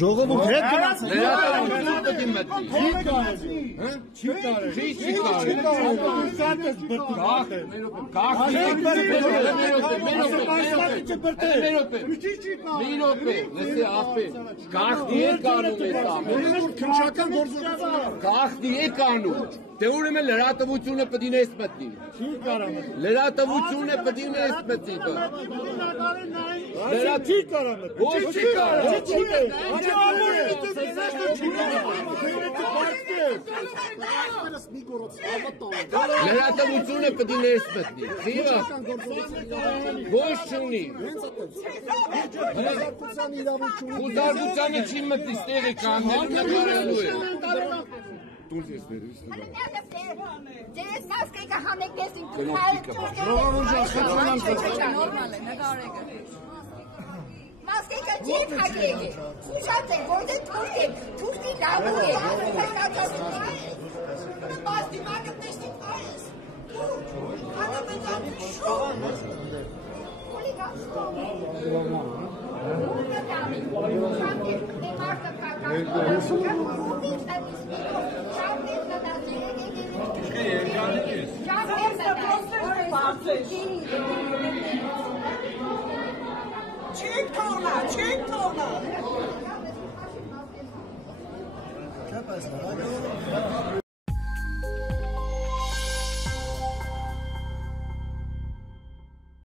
ժողովուրդ հետ գնացել։ Դե ուրեմն լրատվությունը պետք է նես մտնի։ Լրատվությունը պետք է նես մտնի։ Չի կարամ։ Ոչ չի կարամ։ Լրատվությունը պետք է նես մտնի։ Խիվա։ Ոչ չունի։ Ուզարկությանը չի մտնի, ստեղի կանգնելու նկարելու է։ Ձեզ մասկեիկը հանեք դեսին Մասկեիկը ջիտ հագեք ուշած եք, որդեն թուրք եք, թուրքի լավու եք Մասկի մագը տեսնի պայս Թուրք, հանապետան շոմ Հոլիգասկոմ Ուղը դամի, շանտեր, նեմարտը Չեք թողնա